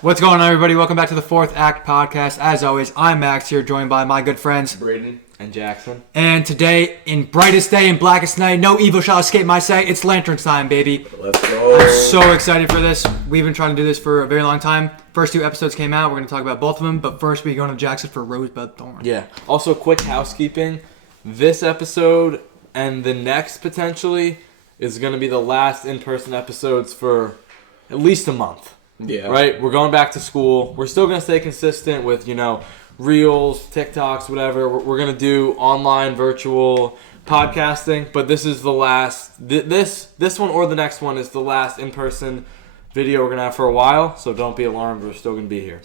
What's going on, everybody? Welcome back to the Fourth Act Podcast. As always, I'm Max here, joined by my good friends Braden and Jackson. And today, in brightest day and blackest night, no evil shall escape my sight. It's Lanterns time, baby. Let's go. I'm so excited for this. We've been trying to do this for a very long time. First two episodes came out. We're going to talk about both of them. But first, we're going to Jackson for Rosebud Thorn. Yeah. Also, quick housekeeping. This episode and the next, potentially, is going to be the last in-person episodes for at least a month. Yeah. Right? We're going back to school. We're still going to stay consistent with, Reels, TikToks, whatever. We're going to do online, virtual podcasting. But this is the last... This one or the next one is the last in-person video we're going to have for a while. So don't be alarmed. We're still going to be here.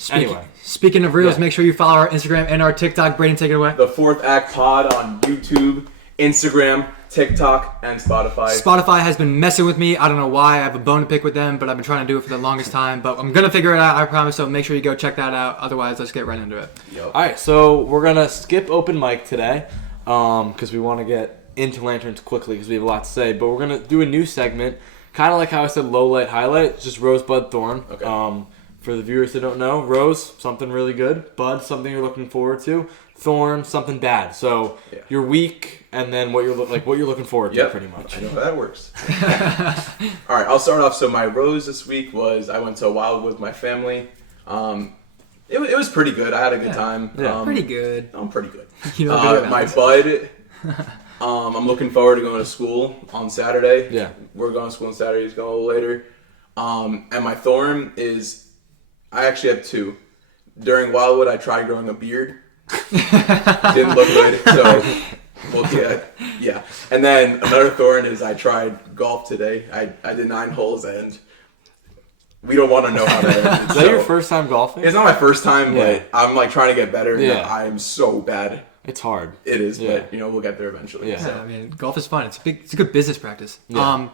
Speaking of Reels, make sure you follow our Instagram and our TikTok. Braden, take it away. The Fourth Act Pod on YouTube, Instagram, TikTok, and Spotify. Spotify has been messing with me. I don't know why. I have a bone to pick with them, but I've been trying to do it for the longest time. But I'm going to figure it out, I promise. So make sure you go check that out. Otherwise, let's get right into it. Yep. All right, so we're going to skip open mic today because we want to get into Lanterns quickly because we have a lot to say. But we're going to do a new segment, kind of like how I said low light, highlight, just Rosebud Thorn. Okay. For the viewers that don't know, Rose, something really good. Bud, something you're looking forward to. Thorn, something bad. So your week and then what you're looking forward to, pretty much. I know how that works. All right, I'll start off. So my rose this week was I went to Wildwood with my family. It was pretty good. I had a good time. Yeah. Pretty good. I'm pretty good. My bud. I'm looking forward to going to school on Saturday. Yeah, we're going to school on Saturday. He's going a little later. And my thorn is I actually have two. During Wildwood, I tried growing a beard. Didn't look good, so yeah. And then another thorn is I tried golf today. I did 9 holes and we don't want to know how that ended. Is that your first time golfing? It's not my first time, but I'm trying to get better. Yeah. I'm so bad. It's hard. It is, but we'll get there eventually. Yeah. I mean, golf is fun. It's a good business practice. Yeah.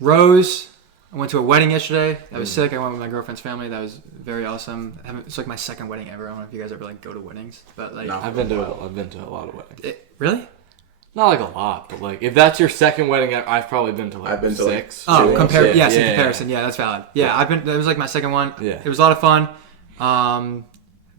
Rose, I went to a wedding yesterday. I was sick. I went with my girlfriend's family. That was very awesome. It's like my second wedding ever. I don't know if you guys ever go to weddings, but No. I've been to a lot of weddings. Really? Not like a lot, but if that's your second wedding, I've probably been to 6. Oh, comparison. Yeah, that's valid. Yeah, It was like my second one. Yeah. It was a lot of fun.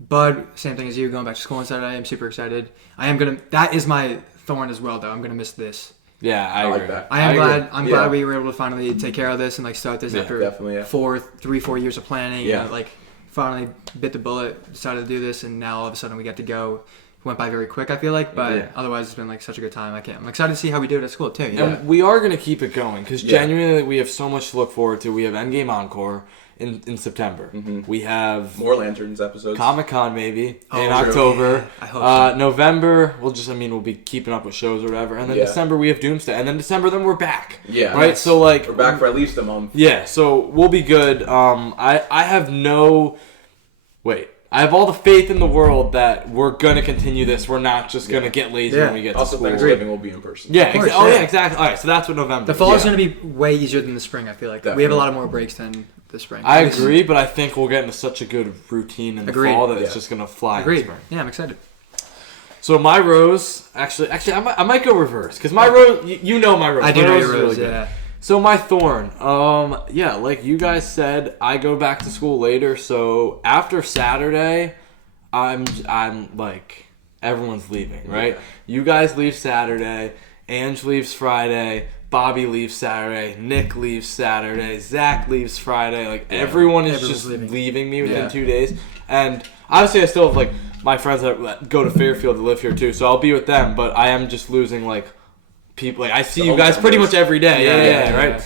Bud, same thing as you, going back to school on Saturday. I'm super excited. That is my thorn as well, though. I'm gonna miss this. Yeah, I like agree. that. I'm glad we were able to finally take care of this and start this after definitely, 4 years of planning. Yeah. Finally bit the bullet, decided to do this, and now all of a sudden we got to go. It went by very quick, I feel like, but otherwise it's been such a good time. I'm excited to see how we do it at school too. And we are gonna keep it going because genuinely we have so much to look forward to. We have Endgame Encore in September. Mm-hmm. We have more Lanterns episodes. Comic-Con maybe in true. October. I hope so. November we'll be keeping up with shows or whatever. And then December we have Doomsday. And then December then we're back. Yeah. Right? Nice. So we're back for at least a month. Yeah, so we'll be good. I have all the faith in the world that we're going to continue this. We're not just going to get lazy when we get to school. Also, Thanksgiving will be in person. Yeah, exactly. All right, so that's what November. The fall is going to be way easier than the spring, I feel like. Definitely. We have a lot of more breaks than the spring. I agree, but I think we'll get into such a good routine in the fall that it's just going to fly in the spring. Yeah, I'm excited. So my rose, actually, I might go reverse because my rose, you know my rose. I do my know rose your is rose, really good. So my thorn, like you guys said, I go back to school later. So after Saturday, I'm like everyone's leaving, right? Yeah. You guys leave Saturday, Ange leaves Friday, Bobby leaves Saturday, Nick leaves Saturday, Zach leaves Friday. Everyone is just leaving me within 2 days. And obviously I still have my friends that go to Fairfield that live here too, so I'll be with them, but I am just losing people. I see you guys pretty much every day. Yeah, right?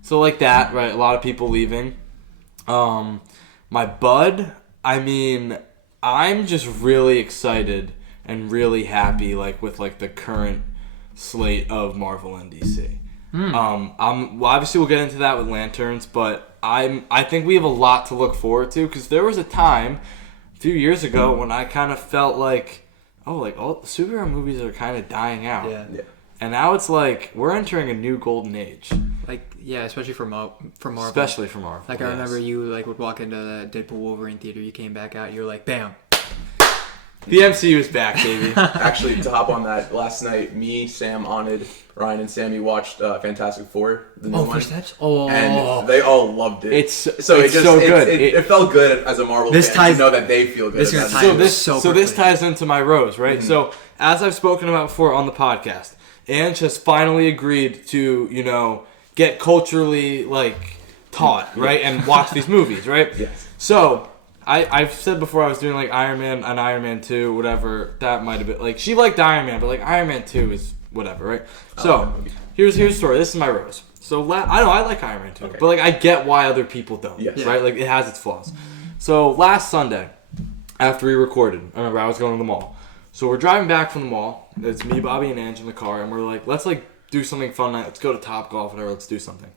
So like that, right? A lot of people leaving. My bud, I'm just really excited and really happy with the current slate of Marvel and DC. Obviously we'll get into that with Lanterns, but I think we have a lot to look forward to because there was a time a few years ago when I kind of felt all the superhero movies are kind of dying out. Yeah. And now it's we're entering a new golden age. Especially for Marvel. Especially for Marvel. I remember you would walk into the Deadpool Wolverine theater, you came back out, you were like, bam. The MCU is back, baby. Actually, to hop on that, last night, me, Sam, Onid, Ryan, and Sammy watched Fantastic Four, the new one. First steps? Oh. And they all loved it. It's so good. It felt good as a Marvel fan to know that they feel good. This ties into my rose, right? Mm-hmm. So, as I've spoken about before on the podcast, Ange has finally agreed to, get culturally, taught, right? And watch these movies, right? Yes. So, I've said before I was doing, Iron Man and Iron Man 2, whatever, that might have been, she liked Iron Man, but, Iron Man 2 is whatever, right? So, here's the story. This is my rose. So, I like Iron Man 2, but, I get why other people don't, right? It has its flaws. So, last Sunday, after we recorded, I remember I was going to the mall. So, we're driving back from the mall. It's me, Bobby, and Ange in the car, and we're like, let's, do something fun tonight. Let's go to Topgolf, whatever, let's do something.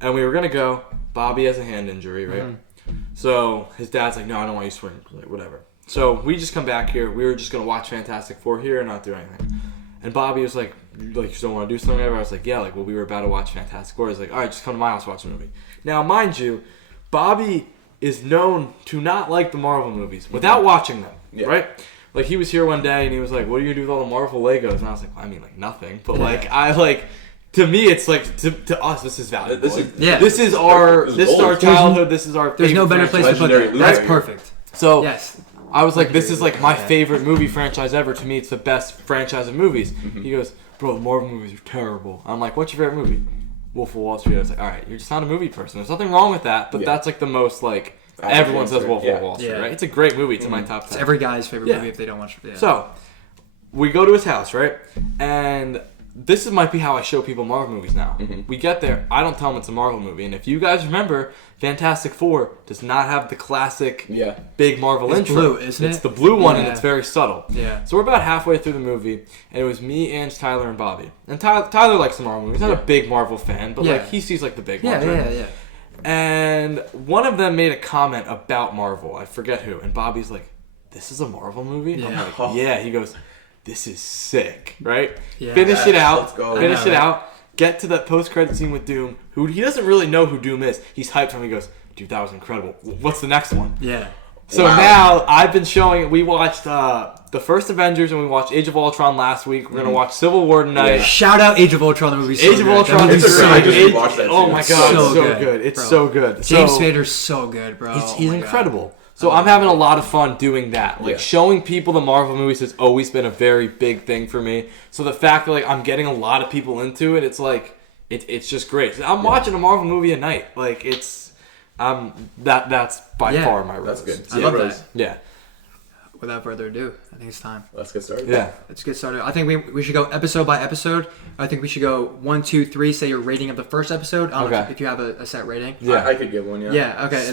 And we were going to go. Bobby has a hand injury, right? Mm-hmm. So, his dad's like, no, I don't want you swinging. Whatever. So, we just come back here. We were just going to watch Fantastic Four here and not do anything. And Bobby was like, you don't want to do something? I was like, yeah, we were about to watch Fantastic Four. He's like, all right, just come to my house, watch the movie. Now, mind you, Bobby is known to not like the Marvel movies without watching them, right? He was here one day and he was like, what are you going to do with all the Marvel Legos? And I was like, well, I mean, nothing. But, to me, it's to us, this is valuable. This is our childhood. This is our. There's no better place to put it. That's perfect. So yes, I was like, this is my favorite movie franchise ever. To me, it's the best franchise of movies. Mm-hmm. He goes, bro, the Marvel movies are terrible. I'm like, what's your favorite movie? Wolf of Wall Street. I was like, all right, you're just not a movie person. There's nothing wrong with that, but that's the most everyone says Wolf of Wall Street, right? It's a great movie. It's in my top 10. It's every guy's favorite movie if they don't watch it. Yeah. So we go to his house, right? And this might be how I show people Marvel movies now. Mm-hmm. We get there. I don't tell them it's a Marvel movie. And if you guys remember, Fantastic Four does not have the classic big Marvel intro. It's blue, isn't it? It's the blue one, and it's very subtle. Yeah. So we're about halfway through the movie, and it was me, Ange, Tyler, and Bobby. And Tyler likes the Marvel movies. He's not a big Marvel fan, but he sees the big ones. Yeah. And one of them made a comment about Marvel. I forget who. And Bobby's like, this is a Marvel movie? Yeah. I'm like, yeah. He goes, this is sick, right? Yeah. Finish it out. Let's go. Finish it out. Get to that post-credit scene with Doom, who he doesn't really know who Doom is. He's hyped for him. He goes, dude, that was incredible. What's the next one? Yeah. So now I've been showing. We watched the first Avengers and we watched Age of Ultron last week. We're gonna watch Civil War tonight. Yeah. Shout out Age of Ultron. The movie's so Age of Ultron is great. Oh my god, it's so good. It's so good. James Spader's so good, bro. He's incredible. So I'm having a lot of fun doing that. Showing people the Marvel movies has always been a very big thing for me. So the fact that I'm getting a lot of people into it, it's it's just great. I'm watching a Marvel movie a night. That's by far my rose. That's good. I love that. Yeah. Without further ado, I think it's time. Let's get started. Yeah. Let's get started. I think we should go episode by episode. I think we should go 1, 2, 3. Say your rating of the first episode. If you have a set rating. Yeah, I could give one. Yeah. Yeah. Okay.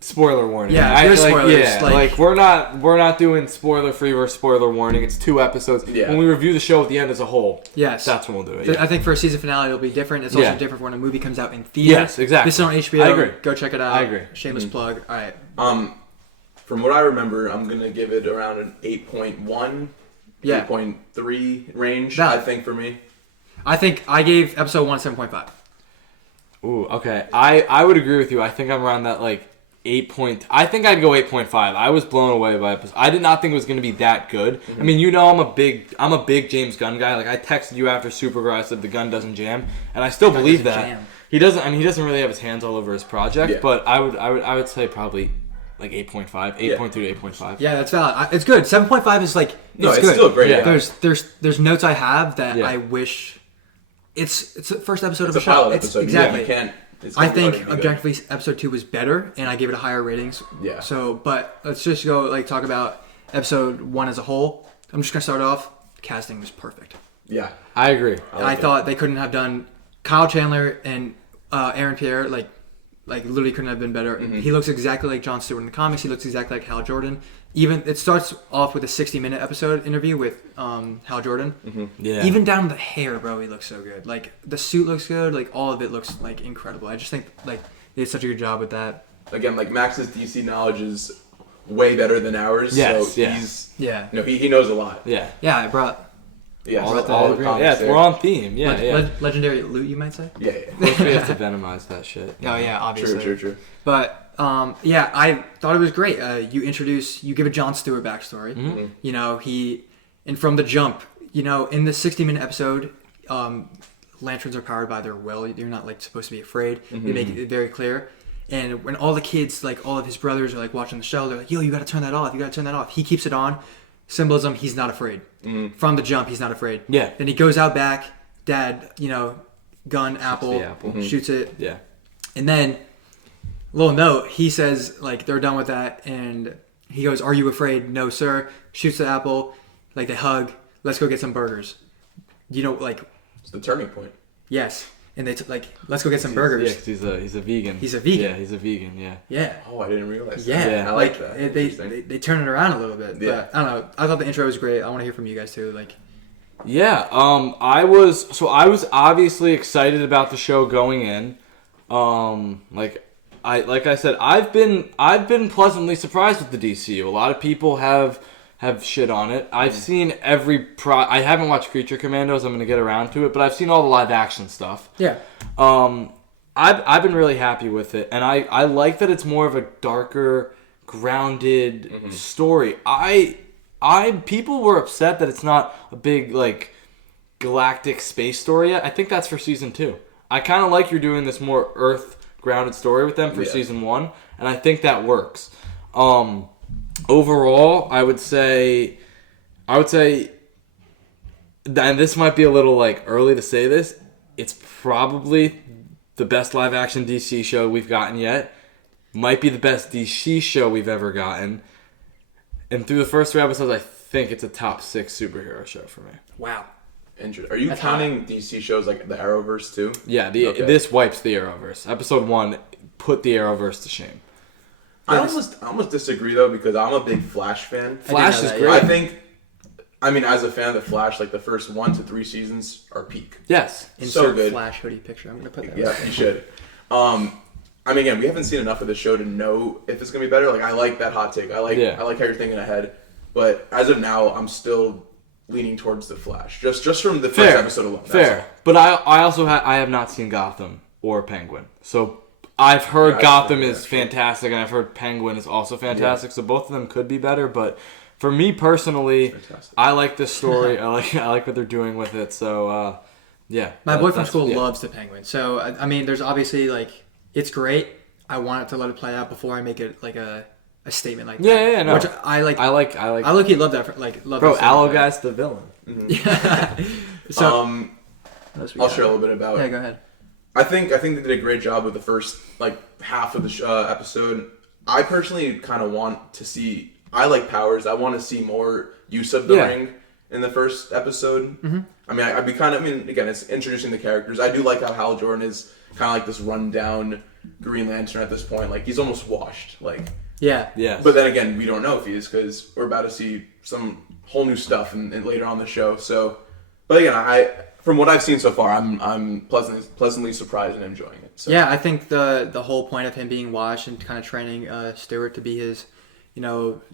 Spoiler warning. Yeah, there's spoilers. We're not doing spoiler free or spoiler warning. It's 2 episodes. Yeah. When we review the show at the end as a whole, yes, that's when we'll do it. Yeah. I think for a season finale it'll be different. It's also different when a movie comes out in theaters. Yes, exactly. This is on HBO. I agree. Go check it out. I agree. Shameless plug. All right. From what I remember, I'm gonna give it around an 8.1, 8.3 range. I think for me. I think I gave episode 1 7.5. Ooh, okay. I would agree with you. I think I'm around that 8 I think I'd go 8.5. I was blown away by episode. I did not think it was going to be that good. Mm-hmm. I mean, I'm a big James Gunn guy. I texted you after Supergirl. I said the gun doesn't jam, and I still believe that. Jam. He doesn't. I mean, he doesn't really have his hands all over his project. Yeah. But I would say probably 8.5, 8.3 to 8.5. Yeah, that's valid. It's good. 7.5 is it's good. Still great. Yeah. There's notes I have that I wish. It's the first episode of a show. Pilot episode. Exactly. You can't. I think objectively episode 2 was better, and I gave it a higher ratings. Yeah. So, but let's just go talk about episode 1 as a whole. I'm just gonna start off. Casting was perfect. Yeah, I agree. I thought they couldn't have done Kyle Chandler and Aaron Pierre literally couldn't have been better. Mm-hmm. He looks exactly like Jon Stewart in the comics. He looks exactly like Hal Jordan. Even it starts off with a 60-minute episode interview with Hal Jordan. Mm-hmm. Yeah. Even down to the hair, bro, he looks so good. The suit looks good. All of it looks incredible. I just think they did such a good job with that. Again, Max's DC knowledge is way better than ours. Yes. So he knows a lot. Yeah. Yeah, I brought. Yeah, all the comics we're on theme. Yeah, legendary loot, you might say. Yeah. We have to venomize that shit. Oh yeah, obviously. True. But Yeah, I thought it was great. You give a Jon Stewart backstory. Mm-hmm. You know, and from the jump, you know, in the 60-minute episode, lanterns are powered by their will. You're not like supposed to be afraid. Mm-hmm. They make it very clear. And when all the kids, like all of his brothers, are like watching the show, they're like, "Yo, you got to turn that off. You got to turn that off." He keeps it on. Symbolism. He's not afraid. Mm-hmm. From the jump, he's not afraid. Yeah. Then he goes out back. Dad, you know, gun, apple, Mm-hmm. shoots it. Yeah. And then, little note, he says, like, they're done with that, and he goes, "Are you afraid?" "No, sir." Shoots the apple, like, they hug, "Let's go get some burgers." You know, like... It's the turning point. Yes. And they, "Let's go get some burgers." Yeah, 'cause he's a vegan. He's a vegan. Yeah, he's a vegan, yeah. Yeah. Oh, I didn't realize Yeah. that. I like that. They turn it around a little bit. Yeah. But, I don't know. I thought the intro was great. I want to hear from you guys, too. Like... Yeah, I was obviously excited about the show going in. Like I said, I've been pleasantly surprised with the DCU. A lot of people have shit on it. I've seen I haven't watched Creature Commandos. I'm gonna get around to it, but I've seen all the live action stuff. Yeah. I've been really happy with it, and I like that it's more of a darker, grounded story. People were upset that it's not a big, like, galactic space story yet. I think that's for season 2. I kind of like you're doing this more Earth-grounded story with them for season 1, and I think that works. Overall, I would say, and this might be a little, like, early to say this, it's probably the best live-action DC show we've gotten yet. Might be the best DC show we've ever gotten. And through the first 3 episodes, I think it's a top 6 superhero show for me. Wow. Are you counting DC shows like the Arrowverse too? Yeah, this wipes the Arrowverse. Episode 1 put the Arrowverse to shame. I almost disagree though, because I'm a big Flash fan. Flash is great. I think, as a fan of the Flash, like the first 1 to 3 seasons are peak. Yes. Insert good. Flash hoodie picture. I'm going to put that Yeah, you should. Again, we haven't seen enough of the show to know if it's gonna be better. Like, I like that hot take. I like how you're thinking ahead. But as of now, I'm still leaning towards the Flash, just from the first episode alone. Fair. But I also I have not seen Gotham or Penguin, so I've heard Gotham is fantastic, and I've heard Penguin is also fantastic. So both of them could be better. But for me personally, I like this story. I like what they're doing with it. So yeah. My boy from school loves the Penguin. So I mean, there's obviously like. It's great. I want it to let it play out before I make it like a statement like that. Yeah, no. Which I like. I low-key love that. Love. Bro, that Alloguy's the villain. Mm-hmm. Yeah. So I'll share a little bit about. Yeah, go ahead. I think they did a great job with the first half of the episode. I personally kind of want to see. I like powers. I want to see more use of the ring in the first episode. Mm-hmm. Again, it's introducing the characters. I do like how Hal Jordan is kind of like this rundown Green Lantern at this point. Like, he's almost washed. Like, yeah. But then again, we don't know if he is, because we're about to see some whole new stuff and later on the show. So, but again, from what I've seen so far, I'm pleasantly surprised and enjoying it. So. Yeah, I think the whole point of him being washed and kind of training Stewart to be his,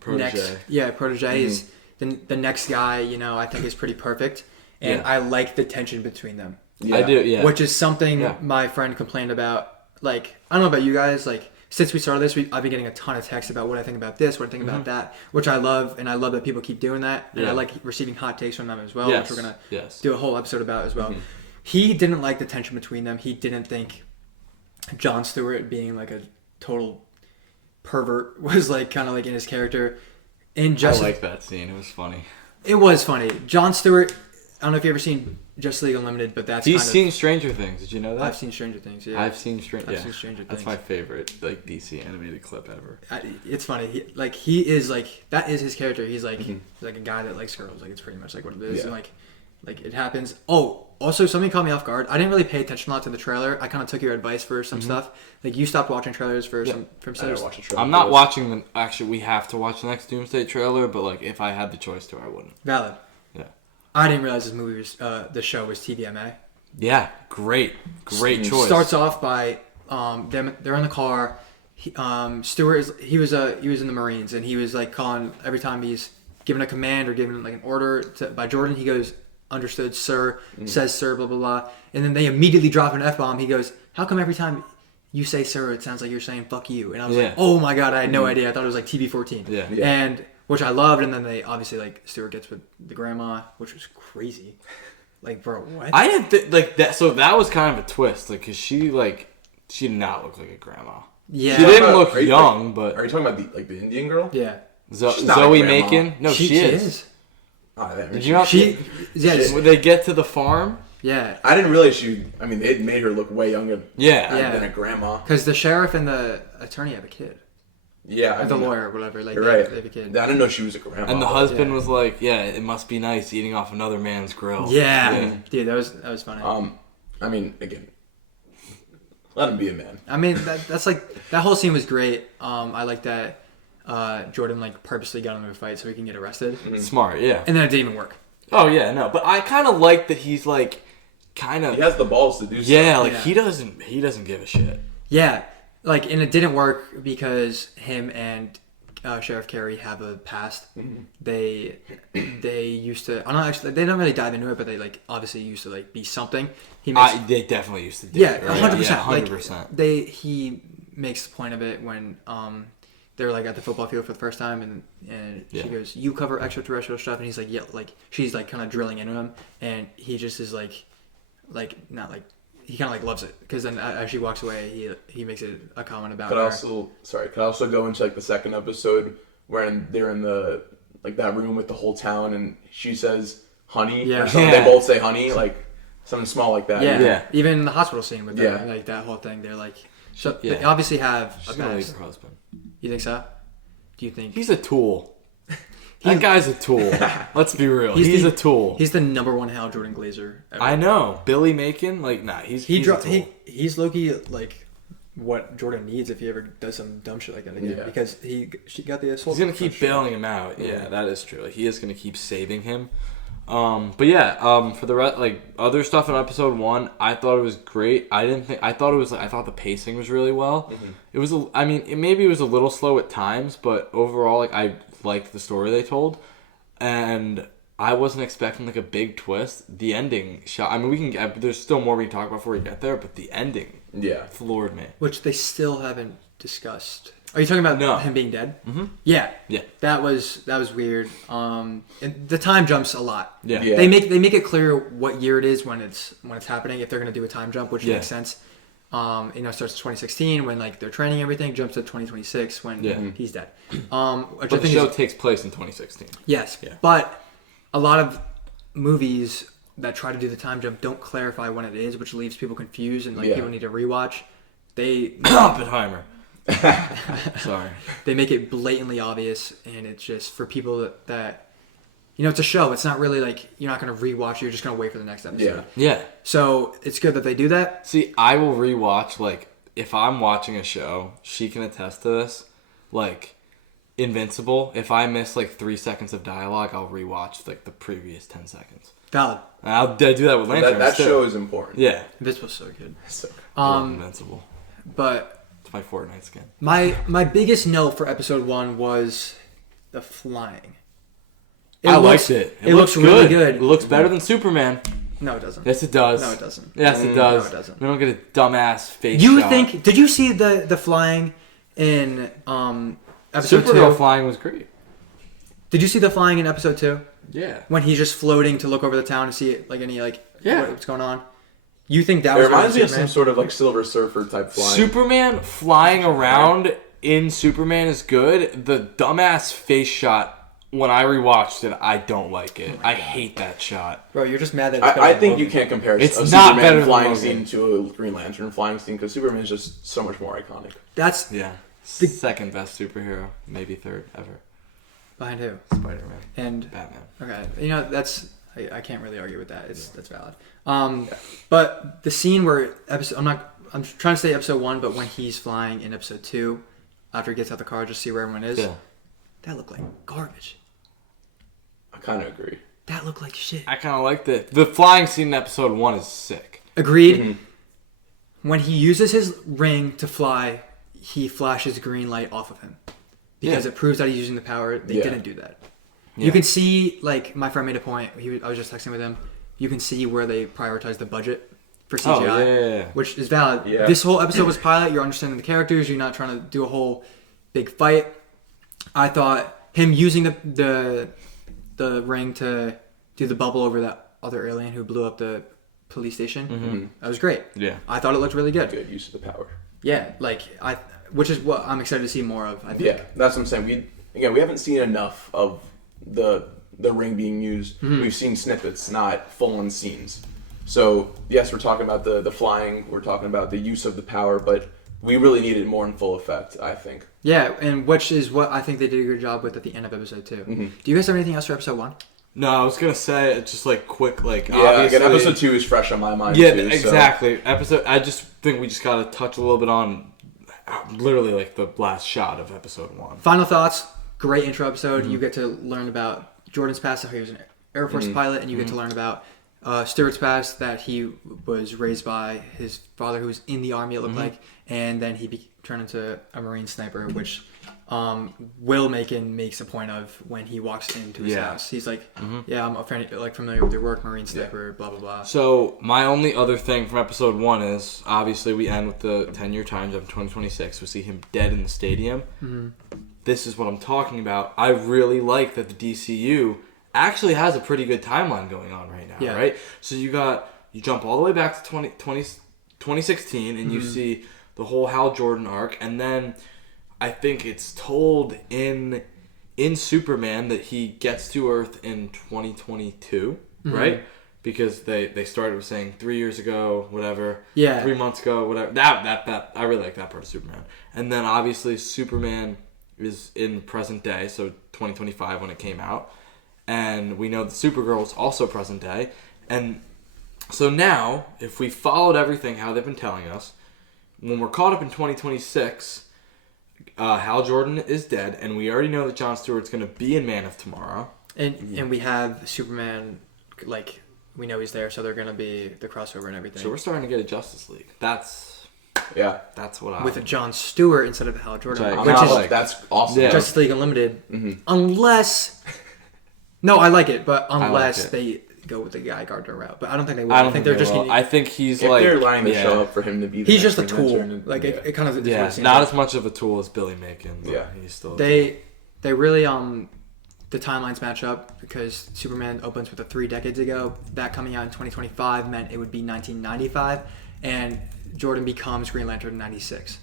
protege. Protege is the next guy. I think is pretty perfect, and I like the tension between them. Yeah. I do, yeah. Which is something my friend complained about. Like, I don't know about you guys. Like, since we started this, I've been getting a ton of texts about what I think about this, what I think about that, which I love, and I love that people keep doing that. And I like receiving hot takes from them as well, which we're going to do a whole episode about as well. Mm-hmm. He didn't like the tension between them. He didn't think Jon Stewart being like a total pervert was like kind of like in his character. I like that scene. It was funny. It was funny. Jon Stewart, I don't know if you've ever seen Justice League Unlimited, but he's seen Stranger Things. Did you know that? I've seen Stranger Things. Yeah, I've seen Stranger Things. That's my favorite DC animated clip ever. It's funny. He is that is his character. He's like he's like a guy that likes girls. Like, it's pretty much like what it is. Yeah. And like it happens. Oh, also something caught me off guard. I didn't really pay attention a lot to the trailer. I kind of took your advice for some stuff. Like, you stopped watching trailers for some stuff. I'm not watching them. Actually, we have to watch the next Doomsday trailer. But like, if I had the choice to, I wouldn't. Valid. Yeah. I didn't realize this movie was the show was TVMA. Yeah, great choice. Starts off by they're in the car. Stewart he was in the Marines, and he was like calling every time he's given a command or given like an order by Jordan. He goes, "Understood, sir." Says sir, blah blah blah, and then they immediately drop an F-bomb. He goes, "How come every time you say sir, it sounds like you're saying fuck you. And I was Yeah. like, oh my god, I had no idea. I thought it was like TB14. Yeah. And which I loved. And then they obviously like Stewart gets with the grandma, which was crazy. Like, bro, what? I didn't like that. So that was kind of a twist, like, cause she did not look like a grandma. Yeah. She didn't look Are you young, but Are you talking about the Indian girl? Yeah. She's not a Zoe grandma. Macon? No, she is. Oh, Did you not? Yeah. When they get to the farm. Yeah. I didn't realize it made her look way younger Yeah. than a grandma. Because the sheriff and the attorney have a kid. Yeah. The lawyer or whatever. Like, You're they right. have a kid. I didn't know she was a grandma. And the husband was like, "Yeah, it must be nice eating off another man's grill." Yeah. Dude, that was funny. I mean, again, let him be a man. I mean, that's like, that whole scene was great. I like that Jordan like purposely got into a fight so he can get arrested. Smart, yeah. And then it didn't even work. Oh yeah, no, but I kind of like that he's like, kind of. He has the balls to do so. Yeah, like Yeah. he doesn't give a shit. Yeah. Like, and it didn't work because him and Sheriff Carey have a past. They used to. I'm not actually. They don't really dive into it, but they like obviously used to like be something. They definitely used to do Yeah, it. Right? 100%. Yeah, 100%. Like, he makes the point of it when they're like at the football field for the first time, and she goes, "You cover extraterrestrial stuff," and he's like, "Yeah," like she's like kind of drilling into him, and he just is like not like. He kind of like loves it because then as she walks away, he makes a comment about her. Could also go into like the second episode where they're in the like that room with the whole town, and she says honey. Yeah. Or something. Yeah. They both say honey, like something small like that. Yeah. Even the hospital scene with them, Yeah. like that whole thing, they're like, so Yeah. they obviously have She's a gonna leave past. her husband. You think so? Do you think He's a tool. That guy's a tool. Let's be real. He's a tool. He's the #1 Hal Jordan Glazer ever. I know. Billy Macon, like, nah, he's a tool. He's low-key like what Jordan needs if he ever does some dumb shit like that again, Yeah. because she got the assault. He's gonna keep bailing him out. Yeah, that is true. Like, he is gonna keep saving him. But yeah, for the rest, like other stuff in episode 1, I thought it was great. I thought the pacing was really well. It was, maybe it was a little slow at times, but overall, like I liked the story they told, and I wasn't expecting like a big twist. The ending shot. I mean, we can get. There's still more we can talk about before we get there, but the ending, floored me. which they still haven't discussed. Are you talking about him being dead? Mm-hmm. Yeah. Yeah. That was weird. And the time jumps a lot. Yeah. Yeah. They make it clear what year it is when it's happening, if they're gonna do a time jump, which makes sense. Starts in 2016 when like they're training everything, jumps to 2026 when he's dead. Which But I the think show is, takes place in 2016. yes, Yeah. but a lot of movies that try to do the time jump don't clarify when it is, which leaves people confused and like people need to rewatch. They Oppenheimer. Sorry. They make it blatantly obvious, and it's just for people that it's a show. It's not really like you're not going to rewatch. You're just going to wait for the next episode. Yeah. So it's good that they do that. See, I will rewatch, like, if I'm watching a show, she can attest to this, like, Invincible, if I miss, like, 3 seconds of dialogue, I'll rewatch, like, the previous 10 seconds. Valid. And I do that with Lanterns, That too. show is important. Yeah. Invincible's so good. So, Invincible. But It's my Fortnite skin. my biggest note for episode 1 was the flying. I liked it. It looks really good. It looks better than Superman. No, it doesn't. Yes, it does. No, it doesn't. Yes, it does. No, it doesn't. We don't get a dumbass face You shot. think? Did you see the flying in episode 2? Supergirl flying was great. Did you see the flying in episode 2? Yeah. When he's just floating to look over the town and see like any like what's going on? You think that it was reminds me of Superman? some sort of like Silver Surfer type flying. Superman flying around in Superman is good. The dumbass face shot, when I rewatched it, I don't like it. I hate that shot. Bro, you're just mad that it's better I than think Logan. you can't compare It's a not Superman better than flying Logan. scene to a Green Lantern flying scene because Superman is just so much more iconic. That's Yeah. Second best superhero, maybe third ever. behind who? Spider-Man. And Batman. okay, that's I can't really argue with that. That's valid. But the scene where I'm trying to say episode 1, but when he's flying in episode 2, after he gets out the car, just see where everyone is. Yeah. That looked like garbage. I kind of agree. That looked like shit. I kind of liked it. The flying scene in episode 1 is sick. Agreed. Mm-hmm. When he uses his ring to fly, he flashes green light off of him because it proves that he's using the power. They didn't do that. Yeah. You can see, like, my friend made a point. I was just texting with him. You can see where they prioritize the budget. for CGI, yeah. which is valid. Yeah. This whole episode was pilot. You're understanding the characters. You're not trying to do a whole big fight. I thought him using the ring to do the bubble over that other alien who blew up the police station. That was great. Yeah. I thought it looked really good. Good use of the power. Yeah, which is what I'm excited to see more of. I think. Yeah, that's what I'm saying. We haven't seen enough of the ring being used. We've seen snippets, not full-on scenes. So yes, we're talking about the flying. We're talking about the use of the power, but we really need it more in full effect, I think. Yeah, and which is what I think they did a good job with at the end of episode 2. Do you guys have anything else for episode 1? No, I was gonna say it's just like quick, like Yeah, obviously, again, episode 2 is fresh on my mind. Yeah, too, exactly. I just think we just gotta touch a little bit on literally like the last shot of episode 1. Final thoughts. Great intro episode. You get to learn about Jordan's past, how he was an Air Force pilot, and you get to learn about Stewart's past, that he was raised by his father who was in the Army, it looked like, and then he turned into a Marine sniper, which Will Macon makes a point of when he walks into his house. He's like, yeah, I'm familiar with your work, Marine sniper, blah, blah, blah. So my only other thing from episode 1 is, obviously we end with the 10-year time jump, 2026. We see him dead in the stadium. This is what I'm talking about. I really like that the DCU actually has a pretty good timeline going on right now, right? So you jump all the way back to 2016 and you see the whole Hal Jordan arc, and then I think it's told in Superman that he gets to Earth in 2022, right? Because they started with saying 3 years ago, whatever. 3 months ago, whatever. That I really like that part of Superman. And then obviously Superman is in present day, so 2025 when it came out. And we know that Supergirl is also present day. And so now, if we followed everything how they've been telling us, when we're caught up in 2026, Hal Jordan is dead, and we already know that Jon Stewart's going to be in Man of Tomorrow. And we have Superman, like, we know he's there, so they're going to be the crossover and everything. So we're starting to get a Justice League. That's what I... With a Jon Stewart instead of Hal Jordan. Which is that's awesome. Yeah. Justice League Unlimited. Unless... No, I like it, but unless they go with the Guy Gardner route. But I don't think they will. I don't think they're they just... will. I think he's if like... they're lining the show up for him to be the he's just a next Green tool. Lantern, Like, it kind of... Yeah, not as much of a tool as Billy Macon. But he's still... They really... The timelines match up because Superman opens with 3 decades ago. That coming out in 2025 meant it would be 1995. And Jordan becomes Green Lantern in 96.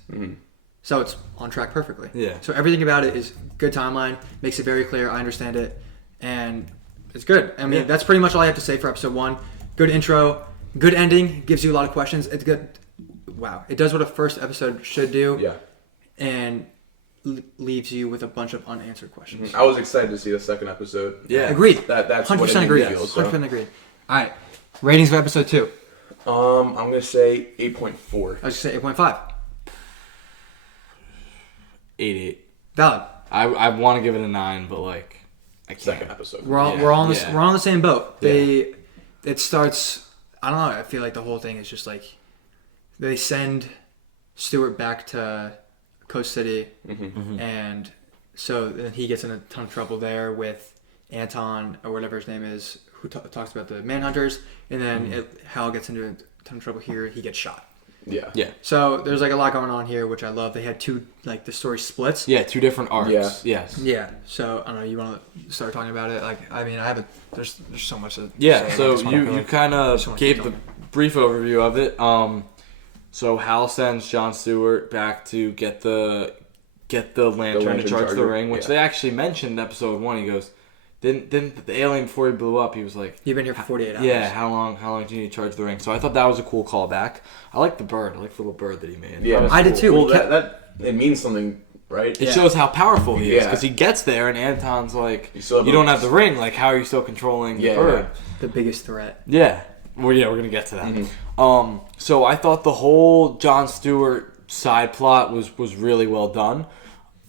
So it's on track perfectly. Yeah. So everything about it is good timeline. Makes it very clear. I understand it. And it's good. I mean, that's pretty much all I have to say for episode 1. Good intro. Good ending. Gives you a lot of questions. It's good. Wow. It does what a first episode should do. Yeah. And leaves you with a bunch of unanswered questions. I was excited to see the second episode. Yeah. Agreed. That's 100% what it agreed. feels, so. 100% agreed. All right. Ratings for episode 2. I'm gonna say 8.4. I was gonna say 8.5. 8. Valid. I want to give it a 9, but like I can't. Second episode. We're on the same boat. It starts. I don't know. I feel like the whole thing is just like they send Stewart back to Coast City, and so then he gets in a ton of trouble there with Anton or whatever his name is, who talks about the Manhunters, and then Hal gets into a ton of trouble here. He gets shot. Yeah. So there's like a lot going on here, which I love. They had 2 the story splits. Yeah, 2 different arcs. Yeah. Yes. Yeah. So I don't know. You want to start talking about it? Like, I mean, there's so much to Yeah. say. So you kind of gave the brief overview of it. So Hal sends Jon Stewart back to get the lantern to charge the ring, which they actually mentioned in episode 1. He goes, didn't the alien before he blew up? He was like, "You've been here for 48 hours." Yeah, how long do you need to charge the ring? So I thought that was a cool callback. I like the bird. I like the little bird that he made. Yeah, I did too. Well, that it means something, right? It shows how powerful he is Yeah. because he gets there and Anton's like, still have you don't have the ring. Like, how are you still controlling the bird? The biggest threat. Yeah. Well, yeah, we're gonna get to that. So I thought the whole Jon Stewart side plot was really well done,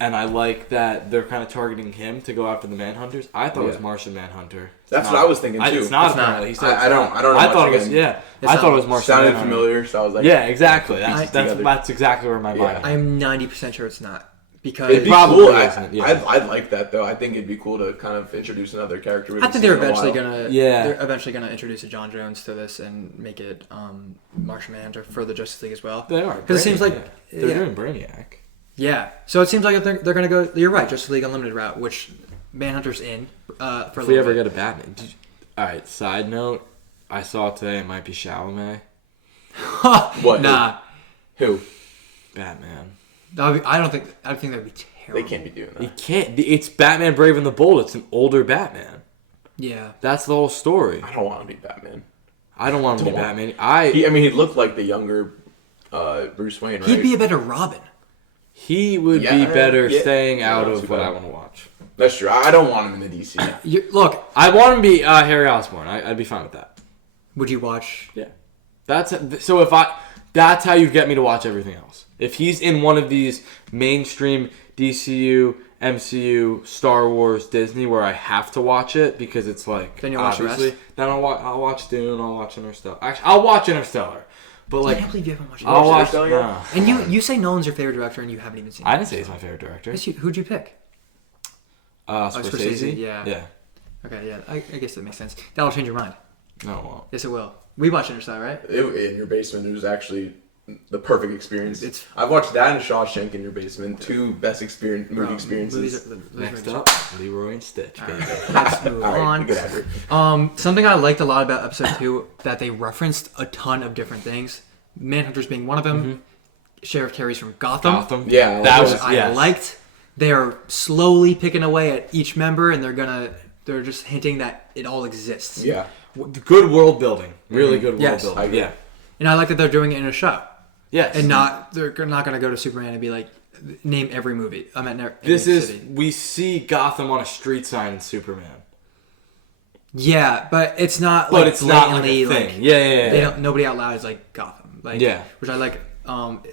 and I like that they're kind of targeting him to go after the Manhunters. I thought it was Martian Manhunter. That's what I was thinking too. It's not. It's apparently. not. He said I don't know. I thought it was. again. Yeah, I thought it was Martian Sounded Manhunter. familiar, so I was like, Yeah, exactly. Together. That's exactly where my mind. I'm 90% sure it's not because It'd be Probably cool. isn't, yeah. I'd like that though. I think it'd be cool to kind of introduce another character. we I haven't think seen in a while. they're eventually gonna introduce a John Jones to this and make it Martian Manhunter for the Justice League as well. They are. Because it seems like They're doing Brainiac. Yeah, so it seems like they're gonna go. You're right, Justice League Unlimited route, which Manhunter's in for a If little we ever bit. get a Batman. All right. Side note: I saw today it might be Chalamet. What? Nah, Who? Batman. I think that'd be terrible. They can't be doing He that. can't. It's Batman: Brave and the Bold. It's an older Batman. Yeah, That's the whole story. I don't want to be Batman. I don't want him to be Don't. Batman. He looked like the younger Bruce Wayne, right? he'd be a better Robin. He would be Yeah, better yeah. staying out Not of too what bad. I want to watch. That's true. I don't want him in the DC. Look, I want him to be Harry Osborn. I'd be fine with that. would you watch? Yeah. That's how you get me to watch everything else. If he's in one of these mainstream DCU, MCU, Star Wars, Disney, where I have to watch it because it's like Then you'll watch the rest? obviously, then I'll watch Dune. I'll watch Interstellar. Actually, I'll watch Interstellar. But I like, can't believe you haven't watched it. I'll watch. Interstellar yet? Nah. And you say Nolan's your favorite director, and you haven't even seen it. I didn't say he's my favorite director. Yes, who'd you pick? Scorsese. Yeah. Yeah. Okay, yeah, I guess that makes sense. That'll change your mind. No, it won't. Yes, it will. We watched Interstellar, right? In your basement, it was actually the perfect experience. It's- I've watched that and Shawshank in your basement. Two best movie Bro, experiences. movies are Next just- up, Leroy and Stitch, baby. Let's move All right, on. good actor. Something I liked a lot about episode 2 that they referenced a ton of different things. Manhunters being one of them. Sheriff Terry's from Gotham. Yeah, that Which was I liked. They are slowly picking away at each member, and they're just hinting that it all exists. Yeah. Good world building. Really good world Yes. building. I agree. Yeah. And I like that they're doing it in a show, Yes. and they're not going to go to Superman and be like, name every movie. I'm at every This is city. we see Gotham on a street sign in Superman, Yeah, but it's not. but Like, it's not like blatantly, a thing. like, Yeah. They don't. Nobody out loud is like Gotham. Like, Yeah. which I like.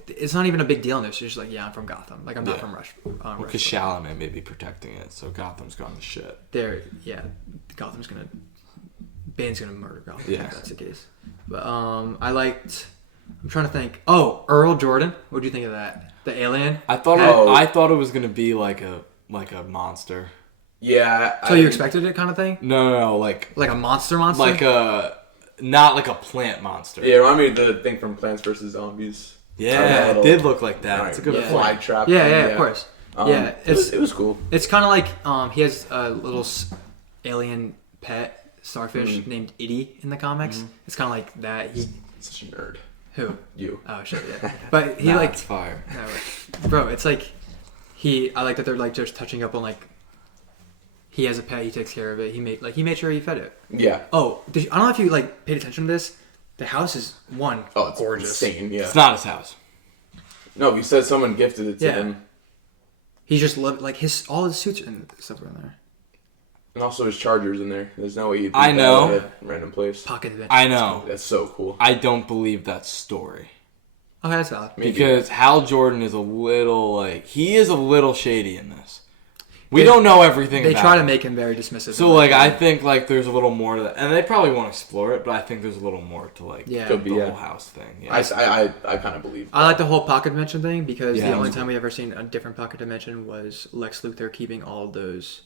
It's not even a big deal in this. It's just like, yeah, I'm from Gotham. Like, I'm not Yeah. from Rush. Because Chalamet may be protecting it, so Gotham's gone to shit. Gotham's gonna. Bane's gonna murder Gotham. Yeah. If that's the case. But I liked. I'm trying to think. Oh, Earl Jordan. What do you think of that? The alien. I thought it was gonna be like a monster. Yeah. So you expected it, kind of thing? No, like Like a monster? like a not like a plant monster. Yeah, remind me of the thing from Plants vs Zombies. Yeah, it did look like that. It's a good Yeah. point. fly trap. Yeah, thing, of course. It was cool. It's kind of like he has a little alien pet starfish named Itty in the comics. It's kind of like that. He Such a nerd. who? You. Oh shit, yeah. But he It's fire. no, bro. It's like I like that they're like just touching up on like he has a pet. He takes care of it. He made sure he fed it. Yeah. Oh, I don't know if you like paid attention to this. The house is Oh, it's gorgeous. insane. Yeah. It's not his house. No, he said someone gifted it to Yeah. him. He just loved like all his suits and stuff are in there. And also his charger's in there. There's no way you'd I think know. that at a random place. Pocket event. I know. That's so cool. I don't believe that story. Okay, that's valid. Maybe. Because Hal Jordan is a little shady in this. We don't know everything They about try to him. make him very dismissive. So like I think like there's a little more to that, and they probably won't explore it, but I think there's a little more to like Yeah. Could the be, yeah. whole house thing. Yeah. I kind of believe. I like the whole pocket dimension thing because Yeah, the that only was time we ever seen a different pocket dimension was Lex Luthor keeping all of those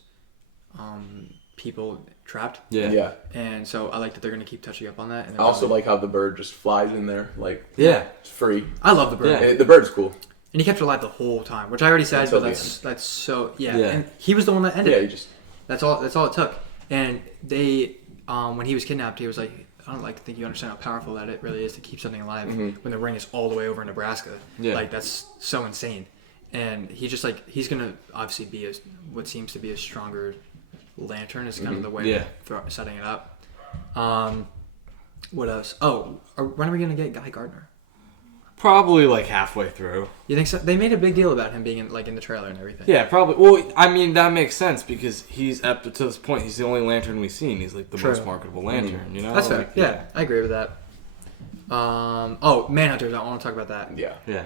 people trapped. yeah. Yeah. And so I like that they're going to keep touching up on that. And I they're also gonna- like how the bird just flies in there, like Yeah. it's free. I love the bird. Yeah. And the bird's cool. And he kept it alive the whole time, which I already said, Until but the that's so yeah. Yeah. And he was the one that ended. Yeah, it. you just That's all it took. And they when he was kidnapped, he was like, I don't like think you understand how powerful that it really is to keep something alive when the ring is all the way over in Nebraska. Yeah. Like that's so insane. And he just like he's gonna obviously be what seems to be a stronger lantern is kind of the way Yeah. they're setting it up. What else? Oh, when are we gonna get Guy Gardner? Probably like halfway through. You think so? They made a big deal about him being in the trailer and everything. Yeah, probably. Well, I mean that makes sense because he's up to this point. He's the only lantern we've seen. He's like the True. most marketable lantern. You know, That's fair. Like, Yeah, I agree with that. Manhunters. I want to talk about that. yeah. Yeah.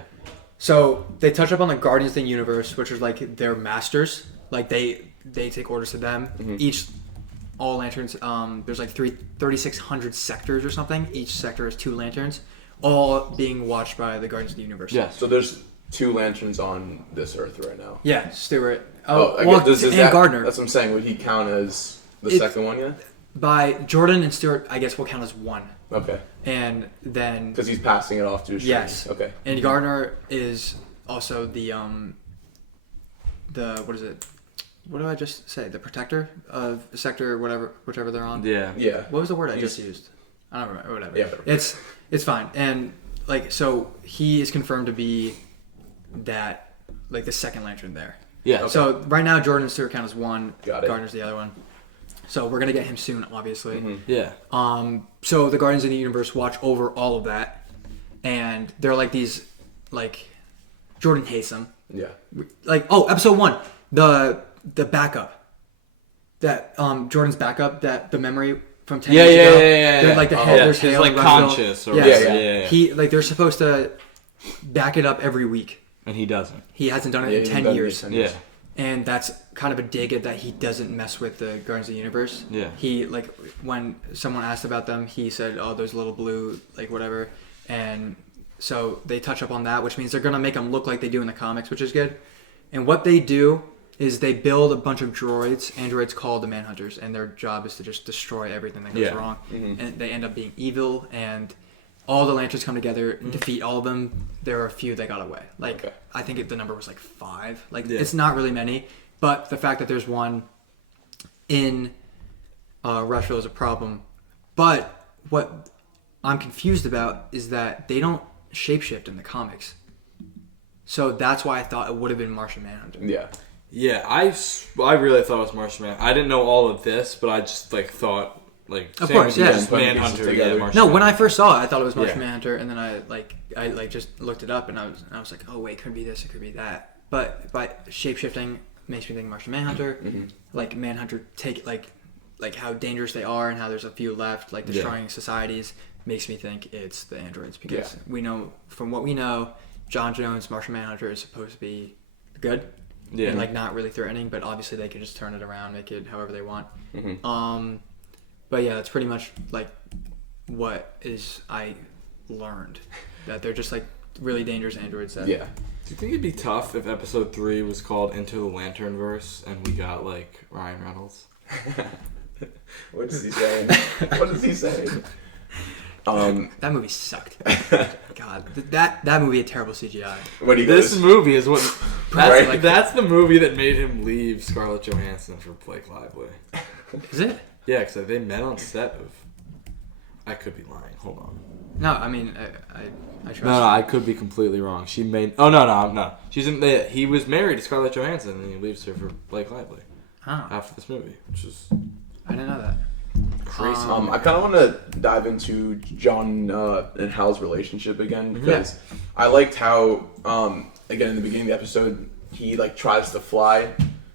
So they touch up on the Guardians of the Universe, which is like their masters. Like they take orders to them. All lanterns. There's like 3,600 sectors or something. Each sector has 2 lanterns, all being watched by the Guardians of the Universe. Yes. So there's 2 lanterns on this Earth right now. Yeah, Stewart. I Well, guess, and Gardner. That's what I'm saying. Would he count as the second one yet? By Jordan and Stewart, I guess will count as one. Okay. And then Because he's passing it off to his yes. trainees. Okay. And Gardner is also the what is it? What did I just say? The protector of sector, whichever they're on. Yeah. Yeah. What was the word I just used? I don't remember. Whatever. Yeah. It's fine. And like, so he is confirmed to be that, like, the second lantern there. Yeah. Okay. So right now Jordan and Stewart count as one. Got it. Gardner's the other one. So we're gonna get him soon, obviously. Mm-hmm. Yeah. So the Guardians of the Universe watch over all of that, and they're like these, like, Jordan hates them. Yeah. Like, episode 1, the backup, that Jordan's backup, that the memory from 10 years ago. Yeah. Like the Oh, head, yeah. there's He's hail like and Russell. conscious or Yes. whatever. Yeah. Yeah. He, like, they're supposed to back it up every week. And he doesn't. He hasn't done it Yeah, in he's 10 done it in years. 10 Yeah. And that's kind of a dig at that he doesn't mess with the Guardians of the Universe. Yeah. He, like, when someone asked about them, he said, oh, there's a little blue, like, whatever. And so they touch up on that, which means they're going to make them look like they do in the comics, which is good. And what they do is they build a bunch of androids called the Manhunters, and their job is to just destroy everything that goes wrong. Mm-hmm. And they end up being evil, and all the Lanterns come together and defeat all of them. There are a few that got away. Like, Okay. I think the number was like 5. Like, Yeah. it's not really many, but the fact that there's one in Rushville is a problem. But what I'm confused about is that they don't shapeshift in the comics. So that's why I thought it would have been Martian Manhunter. Yeah. Yeah, I really thought it was Martian Man. I didn't know all of this, but I just like thought like Of same course, with you, yeah. just Putting Manhunter. pieces together. Yeah, Martian No, when I Manhunter. first saw it, I thought it was Martian Yeah. Manhunter, and then I just looked it up, and I was like, oh wait, it could be this, it could be that. But shapeshifting makes me think Martian Manhunter. Mm-hmm. Like Manhunter take like how dangerous they are, and how there's a few left, like destroying societies, makes me think it's the androids, because we know from what we know, John Jones, Martian Manhunter is supposed to be good. Yeah. And like not really threatening, but obviously they can just turn it around, make it however they want. Mm-hmm. But yeah, that's pretty much like what I learned, that they're just like really dangerous androids. That Yeah. Do you think it'd be tough if episode 3 was called Into the Lanternverse and we got like Ryan Reynolds? What is he saying? What is he saying? That movie sucked. God, that movie had terrible CGI. When he This goes, movie is what Right. that's the movie that made him leave Scarlett Johansson for Blake Lively. Is it? Yeah, because they met on set of. I could be lying. Hold on. No, I mean I trust. No, I could be completely wrong. She made. Oh no. She's in. He was married to Scarlett Johansson, and he leaves her for Blake Lively Oh, after this movie, which is I didn't know that. crazy. I kind of want to dive into John and Hal's relationship again, because I liked how again in the beginning of the episode he like tries to fly,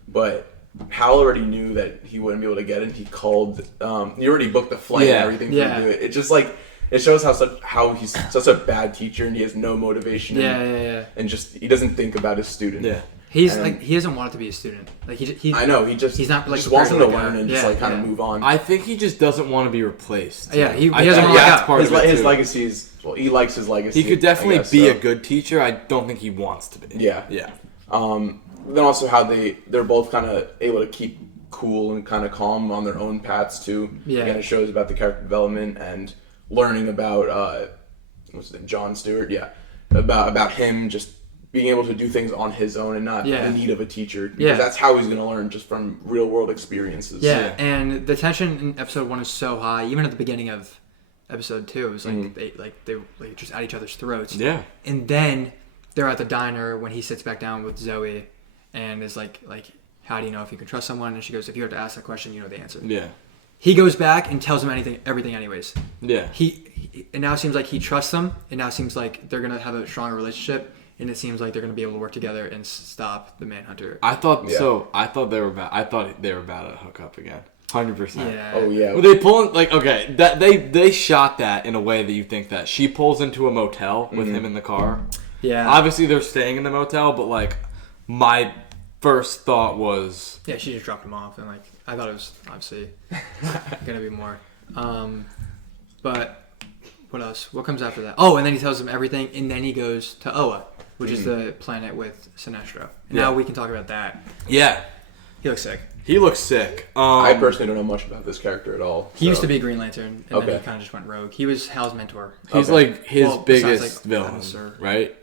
but Hal already knew that he wouldn't be able to get it. He called. He already booked the flight and everything for him to do it. It just like it shows how he's such a bad teacher and he has no motivation. Yeah. And just he doesn't think about his student. Yeah. He's And- like he doesn't want it to be a student. Like he I know he's not, like, just wants him to prepared to, learn like, and just yeah, like kind of yeah. move on. I think he just doesn't want to be replaced. Yeah, he I doesn't think want that's out. part his, of it his too. legacy is he likes his legacy. He could definitely I guess, be so. a good teacher. I don't think he wants to be. Yeah. Yeah. Then also how they're both kind of able to keep cool and kind of calm on their own paths too. Yeah. Again, it shows about the character development and learning about what's it, John Stewart. Yeah, about him just being able to do things on his own and not in need of a teacher. Because Yeah. that's how he's going to learn, just from real world experiences. Yeah, and the tension in episode 1 is so high. Even at the beginning of episode 2, it was like they just at each other's throats. Yeah. And then they're at the diner when he sits back down with Zoe, and is like, how do you know if you can trust someone? And she goes, if you have to ask that question, you know the answer. Yeah. He goes back and tells him everything anyways. Yeah. It now seems like he trusts them. It now seems like they're gonna have a stronger relationship, and it seems like they're gonna be able to work together and stop the Manhunter. I thought Yeah. so. I thought they were about to hook up again. 100%. Yeah. Oh yeah. Well, they pull in, like, okay, that they shot that in a way that you think that she pulls into a motel with him in the car. Yeah. Obviously, they're staying in the motel, but like my first thought was, Yeah, she just dropped him off, and like I thought it was obviously gonna be more. But what else? What comes after that? Oh, and then he tells him everything, and then he goes to Oa. which is the planet with Sinestro. Now we can talk about that. Yeah. He looks sick. He looks sick. I personally don't know much about this character at all. He used to be Green Lantern, and then he kind of just went rogue. He was Hal's mentor. He's like his biggest besides, villain, Sir. right?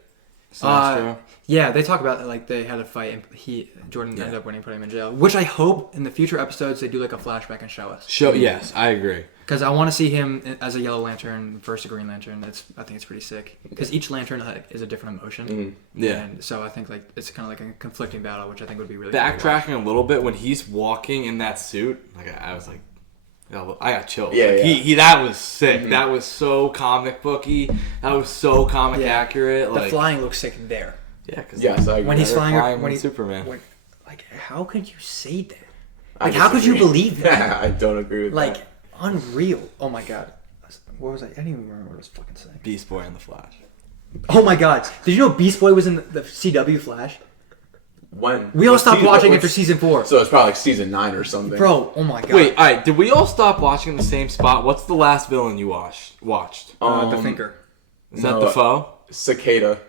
Sinestro. Yeah, they talk about like they had a fight, and Jordan ended up winning, putting him in jail. Which I hope in the future episodes they do like a flashback and show us. Yes, I agree. Because I want to see him as a Yellow Lantern versus a Green Lantern. I think it's pretty sick. Because each Lantern is a different emotion. Mm-hmm. Yeah. And so I think like it's kind of like a conflicting battle, which I think would be really Backtracking a little bit, when he's walking in that suit, like I was like, I got chills. Yeah, like, yeah. He that was sick. Mm-hmm. That was so comic booky. That was so comic accurate. The like, flying looks sick there. Yeah, because when he's flying when he's Superman. Like, how could you say that? Like, how could you believe that? I don't agree with that. Like, unreal. Oh my god. What was I? I didn't even remember what I was fucking saying. Beast Boy and the Flash. Oh my god. Did you know Beast Boy was in the CW Flash? When? We all stopped watching after season 4. So it's probably like season 9 or something. Bro, oh my god. Wait, alright, did we all stop watching in the same spot? What's the last villain you watched? The Thinker. Is that Defoe? Cicada.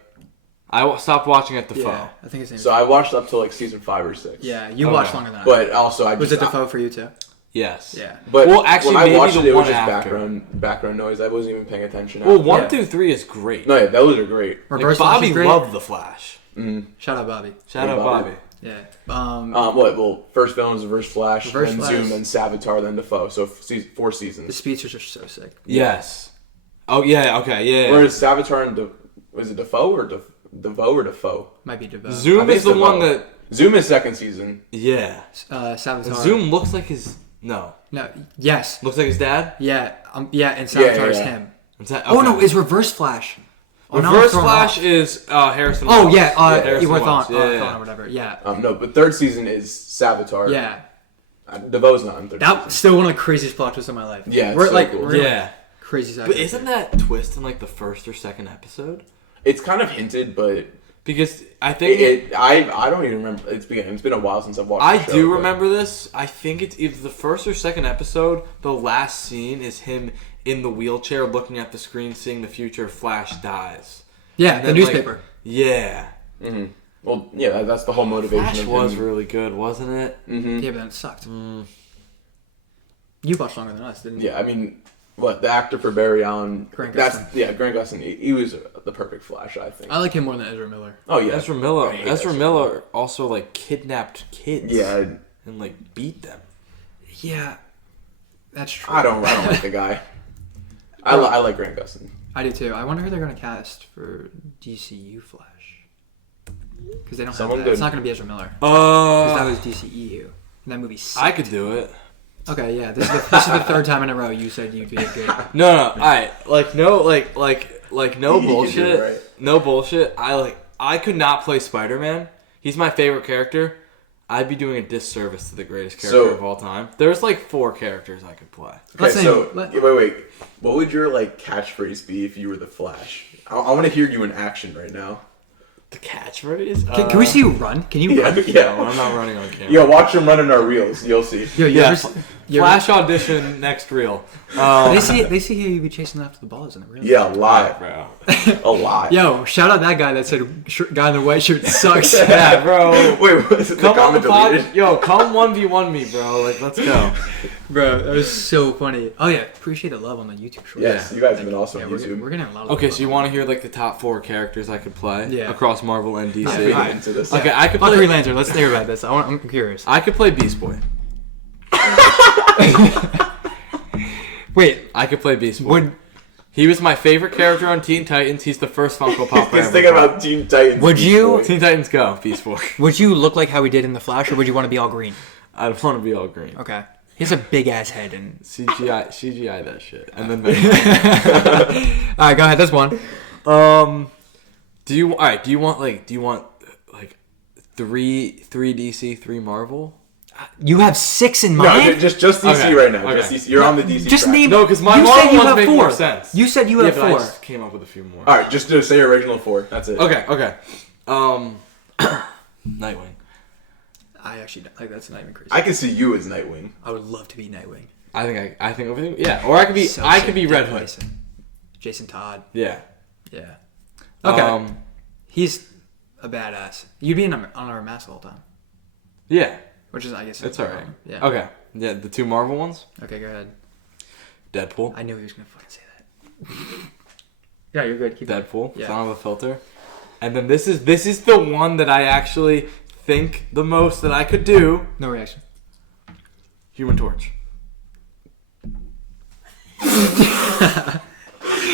I stopped watching at Defoe. Yeah, I think his name. So I watched up to like season 5 or 6. Yeah, you watched longer than I. But also, was it Defoe for you too? Yes. Yeah. But well, actually, when I maybe watched the it, was one just after. background noise. I wasn't even paying attention. Well, 1 through 3 is great. No, yeah, those are great. Reverse like, Bobby Flash is great. loved the Flash. Mm-hmm. Shout out Bobby. Shout out Bobby. Yeah. Well, first villain was Reverse Flash, then Flash. Zoom, then Savitar, then Defoe. So 4 seasons. The speeches are so sick. Yes. Oh yeah. Okay. Yeah. Whereas Savitar and was it Defoe or Defoe? Might be Defoe. Zoom is the Defoe. one that. Zoom is second season. Yeah. Savitar. Zoom looks like his. No. Yes. Looks like his dad. Yeah. Yeah, and Savitar is him. Okay. Oh no, it's Reverse Flash. Reverse Flash is Harrison. Oh Wells. yeah, Harrison Thorn Wells. or whatever. Yeah. No, but third season is Savitar. Yeah. Devoe's not in third season. That's still one of the craziest plot twists of my life. Yeah, it's we're so like cool. we're Yeah. Like crazy side. But isn't that twist in like the first or second episode? It's kind of hinted, but because I think I don't even remember. It's been a while since I've watched. I the show, do remember this. I think it's either the first or second episode. The last scene is him in the wheelchair looking at the screen, seeing the future. Flash dies. Yeah, the newspaper. Yeah. Mm-hmm. Well, yeah, that's the whole motivation. Flash of was him. really good, wasn't it? Mm-hmm. Yeah, but then it sucked. You watched longer than us, didn't you? Yeah, I mean, the actor for Barry Allen? Grant Gustin. Gustin. Grant Gustin. He was the perfect Flash, I think. I like him more than Ezra Miller. Oh yeah, Ezra Miller. I hate Ezra Miller also like kidnapped kids. Yeah, and like beat them. Yeah, that's true. I don't like the guy. I like Grant Gustin. I do too. I wonder who they're gonna cast for DCU Flash. Because they don't Someone have that. good. It's not gonna be Ezra Miller. Because that was DCEU. And that movie sucked. I could do it. Okay, yeah. This is the third time in a row you said you'd be a good. No. Alright. No bullshit. Right. No bullshit. I could not play Spider-Man. He's my favorite character. I'd be doing a disservice to the greatest character of all time. There's like 4 characters I could play. Okay, wait. What would your catchphrase be if you were the Flash? I want to hear you in action right now. The catchphrase? Can we see you run? Can you run? Yeah. No, I'm not running on camera. Yo, watch him run in our reels. You'll see. Yo, Flash audition next reel. They see how you be chasing after the balls in the real. Yeah, a lot, bro. A lot. Yo, shout out that guy that said guy in the white shirt sucks. Yeah, bro. Wait, was it Come on the deleted? pod. Yo, come 1v1 me, bro. Like, let's go. Bro, that was so funny. Oh yeah, appreciate the love on the YouTube short. Yes, you guys have been awesome Yeah, on we're YouTube. getting a lot of Okay, love. so you want to hear like the top 4 characters I could play across Marvel and DC? Yeah, Alright. right into this. Okay, I could Fuck play Green Lantern. Let's hear about this. I'm curious. I could play Beast Boy. Wait, I could play Beast Boy. He was my favorite character on Teen Titans. He's the first Funko Pop I He's ever thinking bought. about Teen Titans. Would Beast you- Boy. Teen Titans Go, Beast Boy. would you look like how he did in the Flash, or would you want to be all green? I don't want to be all green. Okay, he has a big ass head and. CGI that shit. And then All right, go ahead. That's one. do you want 3 DC, 3 Marvel? You have 6 in No, mind. just DC Okay, right now. okay. Just DC. You're on the DC. Just track. name. No, because my you Marvel said you ones have make 4. more sense. You said you Yeah, have but I 4. just came up with a few more. All right, just to say original 4. That's it. Okay. Nightwing. I actually like that's not even crazy. I can see you as Nightwing. I would love to be Nightwing. I think everything. Yeah, or I could be. So I sick. could be Red Hood. Jason Todd. Yeah. Yeah. Okay. He's a badass. You'd be on our mask the whole time. Yeah. Which is, I guess... It's alright. Yeah. Okay. Yeah, the 2 Marvel ones? Okay, go ahead. Deadpool. I knew he was going to fucking say that. Yeah, you're good. Keep Deadpool. Yeah. Son of a filter. And then this is the one that I actually think the most that I could do. No reaction. Human Torch.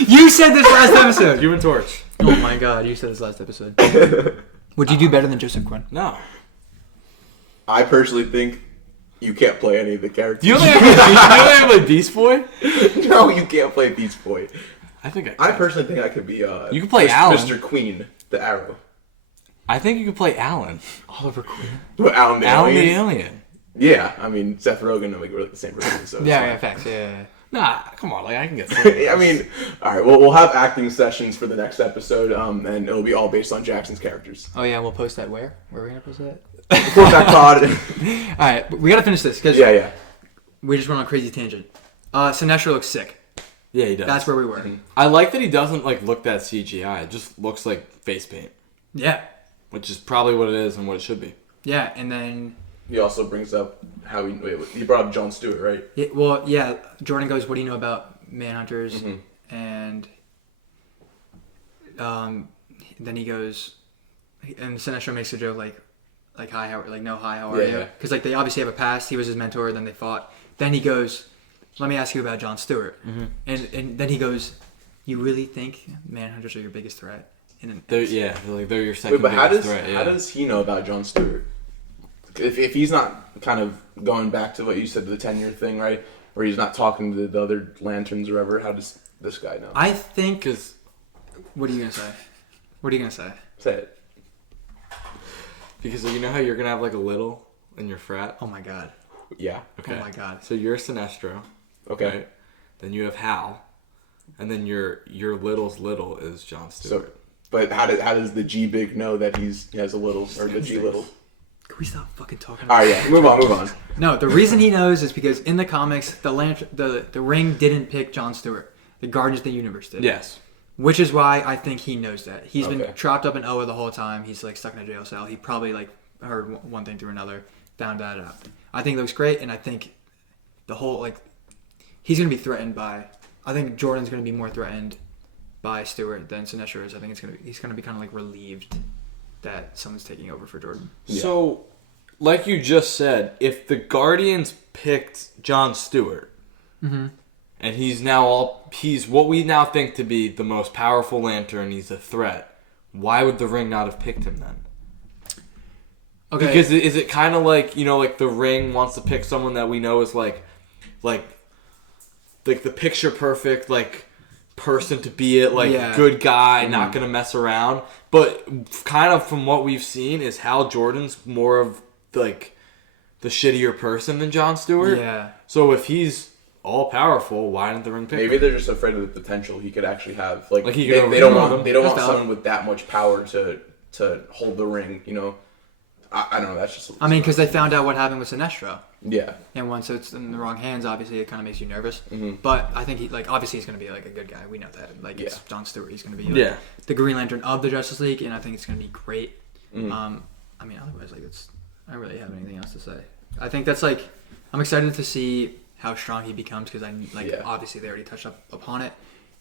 You said this last episode! Human Torch. Oh my god, you said this last episode. Would you do better than Joseph Quinn? No. I personally think you can't play any of the characters. Do you only have play Beast Boy? No, you can't play Beast Boy. I think I could. I personally think I could be You could play Alan. Mr. Queen, the Arrow. I think you could play Alan. Oliver Queen. But Alan the Alan Alien? the Alien. Yeah, I mean, Seth Rogen and we're like the same person, so it's Yeah, fine. facts. Yeah. Nah, come on, like I can get through I mean, all right, we'll have acting sessions for the next episode, and it'll be all based on Jackson's characters. Oh yeah, we'll post that where? Where are we gonna post that? Quarterback pod. All right, we gotta finish this because Yeah. we just went on a crazy tangent. Sinestro looks sick. Yeah, he does. That's where we were. I like that he doesn't like look that CGI. It just looks like face paint, Yeah, which is probably what it is and what it should be. yeah, and then He also brings up how he brought up Jon Stewart, right? Jordan goes, "What do you know about Manhunters?" Mm-hmm. And then he goes, and Sinestro makes a joke like hi, how are you? Yeah. Because like they obviously have a past. He was his mentor. Then they fought. Then he goes, "Let me ask you about Jon Stewart." And then he goes, "You really think Manhunters are your biggest threat?" And They're your second Wait, but biggest threat. Yeah. how does he know about Jon Stewart? If he's not kind of going back to what you said, the 10-year thing, right? Or he's not talking to the other Lanterns or whatever, how does this guy know? I think. Because What are you gonna say? What are you gonna say? Say it. you know how you're gonna have like a little in your frat. Oh my god. Yeah. Okay. Oh my god. So you're Sinestro. Okay. Right? Then you have Hal, and then your little's little is Jon Stewart. So, but how does the G Big know that he has a little, or the G Little? Can we stop fucking talking All about right, yeah. Move on. No, the reason he knows is because in the comics, the ring didn't pick Jon Stewart. The Guardians of the Universe did. Yes. Which is why I think he knows that. He's been Okay. trapped up in Oa the whole time. He's like stuck in a jail cell. He probably like heard one thing through another, found that out. I think it looks great, and I think the whole he's gonna be threatened by. I think Jordan's gonna be more threatened by Stewart than Sinestro is. I think he's gonna be kind of like relieved that someone's taking over for Jordan. Yeah. So, like you just said, if the Guardians picked Jon Stewart, and he's what we now think to be the most powerful Lantern, he's a threat. Why would the Ring not have picked him then? Okay. Because is it kind of like like the Ring wants to pick someone that we know is like the picture perfect person to be it, good guy, not gonna mess around. But kind of from what we've seen is Hal Jordan's more of the shittier person than Jon Stewart. Yeah. So if he's all powerful, why didn't the Ring pick Maybe him? they're just afraid of the potential he could actually have. Like he could they overthrow don't them. want they don't That's want valid. someone with that much power to hold the ring. I don't know. That's just. I mean, because they found out what happened with Sinestro. Yeah. And once it's in the wrong hands, obviously it kind of makes you nervous. Mm-hmm. But I think he obviously he's going to be a good guy. We know that. It's Yeah. Jon Stewart. He's going to be the Green Lantern of the Justice League, and I think it's going to be great. Mm-hmm. I mean, otherwise I don't really have anything else to say. I think that's I'm excited to see how strong he becomes because obviously they already touched upon it,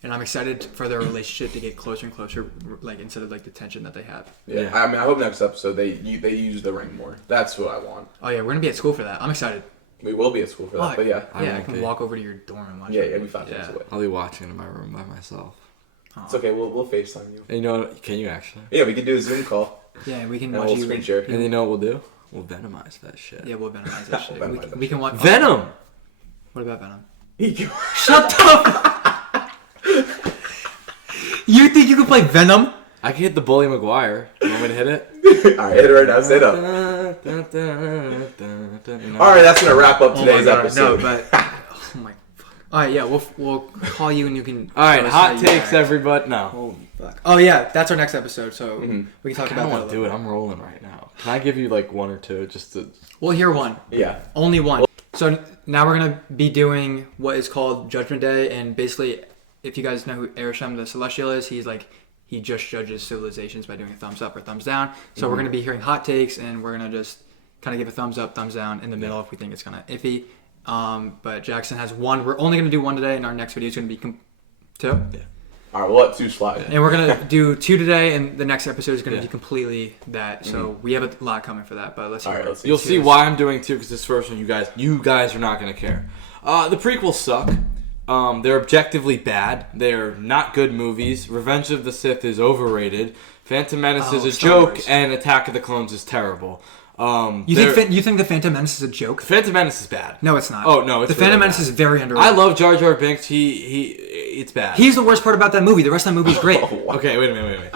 and I'm excited for their relationship to get closer and closer, instead of the tension that they have. Yeah. I mean, I hope next episode they use the ring more. That's what I want. Oh yeah, we're gonna be at school for that. I'm excited. We will be at school for that, but yeah. I won't can be. walk over to your dorm and watch Yeah, it. it'll be 5 minutes away. I'll be watching in my room by myself. It's okay. We'll FaceTime you. And you know what? Can you actually? Yeah, we could do a Zoom call. Yeah, we can And watch we'll you. screen share. And you know what we'll do? We'll venomize that shit. Yeah, we'll venomize that shit. Venomize that We can watch Venom! What about Venom? You Shut up! You think you can play Venom? I can hit the Bully Maguire. You want me to hit it? Alright, hit it right now. Sit up. Alright, that's gonna wrap up today's episode. No, but oh my fuck. Alright, yeah, we'll call you and you can. Alright, tell us hot how you takes, act. everybody. No. Holy fuck. Oh yeah, that's our next episode, so we can talk I about don't that. want to do it. I'm rolling right now. Can I give you one or two just to... We'll hear one. Yeah. Only one. So now we're gonna be doing what is called Judgment Day, and basically, if you guys know who Ereshkigal the Celestial is, he just judges civilizations by doing a thumbs up or thumbs down. So we're going to be hearing hot takes, and we're going to just kind of give a thumbs up, thumbs down in the middle if we think it's kind of iffy. But Jackson has one. We're only going to do one today, and our next video is going to be two. Yeah. All right, we'll let 2 slide. And we're going to do 2 today, and the next episode is going to be completely that. So we have a lot coming for that, but let's see. You'll see why I'm doing 2, because this first one, you guys are not going to care. The prequels suck. They're objectively bad. They're not good movies. Revenge of the Sith is overrated. Phantom Menace is a joke, and Attack of the Clones is terrible. You think the Phantom Menace is a joke? Phantom Menace is bad. No, it's not. Oh no, it's the Phantom Menace is very underrated. I love Jar Jar Binks. It's bad. He's the worst part about that movie. The rest of that movie is great. Okay, wait a minute.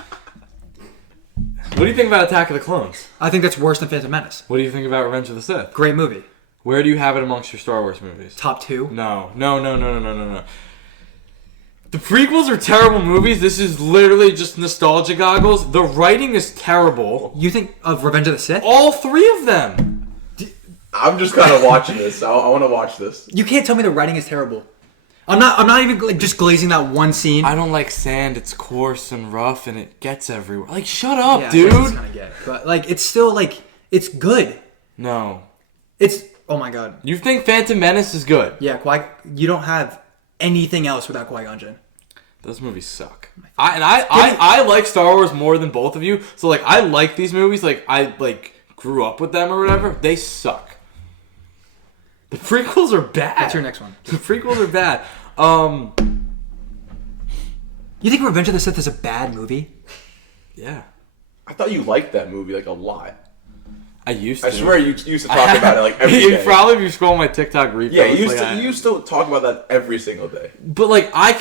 What do you think about Attack of the Clones? I think that's worse than Phantom Menace. What do you think about Revenge of the Sith? Great movie. Where do you have it amongst your Star Wars movies? Top 2? No. The prequels are terrible movies. This is literally just nostalgia goggles. The writing is terrible. You think of Revenge of the Sith? All 3 of them. I'm just kind of watching this. I want to watch this. You can't tell me the writing is terrible. I'm not even like just glazing that one scene. I don't like sand. It's coarse and rough, and it gets everywhere. Like, shut up, yeah, dude. That's kind of get. But like, it's still like it's good. No. It's oh my god. You think Phantom Menace is good? Yeah, you don't have anything else without Qui-Gon Jinn. Those movies suck. I like Star Wars more than both of you. So like, I like these movies. Like, I grew up with them or whatever. They suck. The prequels are bad. That's your next one. The prequels are bad. You think Revenge of the Sith is a bad movie? Yeah. I thought you liked that movie like a lot. I used to. I swear you used to talk about it like every day. Probably if you scroll my TikTok repost. Yeah, you used to talk about that every single day. But like, I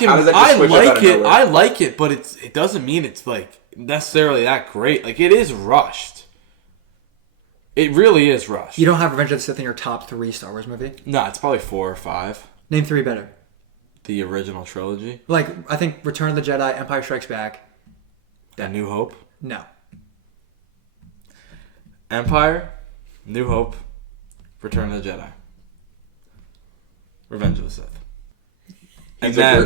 like it, but it doesn't mean it's like necessarily that great. Like, it is rushed. It really is rushed. You don't have Revenge of the Sith in your top 3 Star Wars movie? No, it's probably 4 or 5. Name 3 better. The original trilogy. Like, I think Return of the Jedi, Empire Strikes Back. A New Hope. No. Empire, New Hope, Return of the Jedi, Revenge of the Sith. And then,